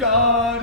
4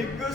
1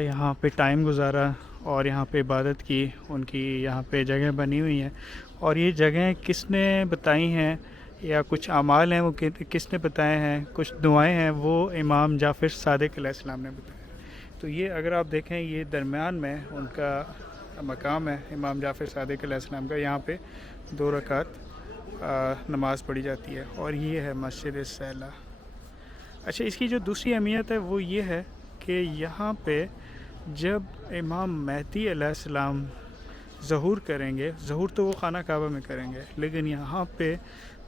یہاں پہ ٹائم گزارا اور یہاں پہ عبادت کی. ان کی یہاں پہ جگہ بنی ہوئی ہیں, اور یہ جگہیں کس نے بتائی ہیں یا کچھ اعمال ہیں وہ کس نے بتائے ہیں, کچھ دعائیں ہیں وہ امام جعفر صادق علیہ السلام نے بتایا. تو یہ اگر آپ دیکھیں یہ درمیان میں ان کا مقام ہے امام جعفر صادق علیہ السلام کا. یہاں پہ 2 رکعت نماز پڑھی جاتی ہے, اور یہ ہے مسجد سیلہ. اچھا, اس کی جو دوسری اہمیت ہے وہ یہ ہے کہ یہاں پہ جب امام مہدی علیہ السلام ظہور کریں گے, ظہور تو وہ خانہ کعبہ میں کریں گے, لیکن یہاں پہ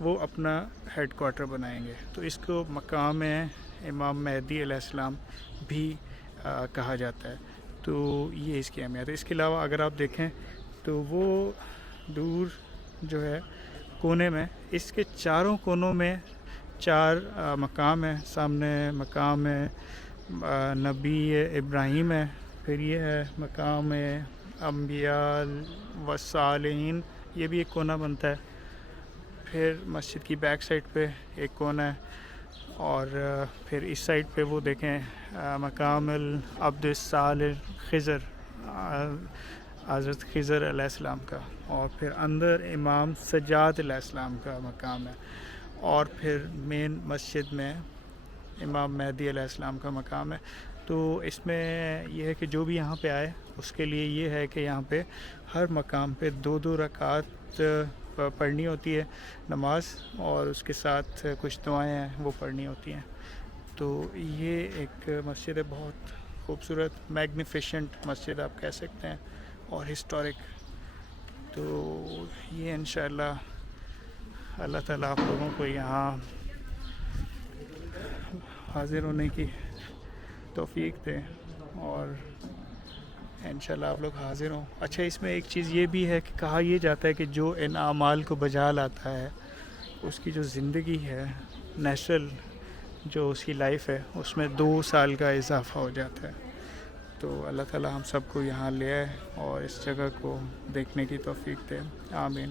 وہ اپنا ہیڈ کوارٹر بنائیں گے, تو اس کو مقام امام مہدی علیہ السلام بھی کہا جاتا ہے. تو یہ اس کی اہمیت ہے. اس کے علاوہ اگر آپ دیکھیں تو وہ دور جو ہے کونے میں, اس کے چاروں کونوں میں 4 مقام ہیں. سامنے مقام نبی ابراہیم ہے, پھر یہ ہے مقام انبیاء و صالحین, یہ بھی ایک کونا بنتا ہے. پھر مسجد کی بیک سائڈ پہ ایک کونا ہے, اور پھر اس سائڈ پہ وہ دیکھیں مقام العبد الصالح خضر, حضرت خضر علیہ السلام کا, اور پھر اندر امام سجاد علیہ السلام کا مقام ہے, اور پھر مین مسجد میں امام مہدی علیہ السلام کا مقام ہے. تو اس میں یہ ہے کہ جو بھی یہاں پہ آئے اس کے لیے یہ ہے کہ یہاں پہ ہر مقام پہ 2 رکعت پڑھنی ہوتی ہے نماز, اور اس کے ساتھ کچھ دعائیں ہیں وہ پڑھنی ہوتی ہیں. تو یہ ایک مسجد ہے, بہت خوبصورت میگنیفیشنٹ مسجد آپ کہہ سکتے ہیں, اور ہسٹورک. تو یہ انشاءاللہ اللہ تعالیٰ آپ لوگوں کو یہاں حاضر ہونے کی توفیق دے, اور انشاءاللہ آپ لوگ حاضر ہوں. اچھا, اس میں ایک چیز یہ بھی ہے کہ کہا یہ جاتا ہے کہ جو ان اعمال کو بجا لاتا ہے اس کی جو زندگی ہے نیچرل, جو اس کی لائف ہے, اس میں 2 سال کا اضافہ ہو جاتا ہے. تو اللہ تعالیٰ ہم سب کو یہاں لے آئے اور اس جگہ کو دیکھنے کی توفیق دے. آمین.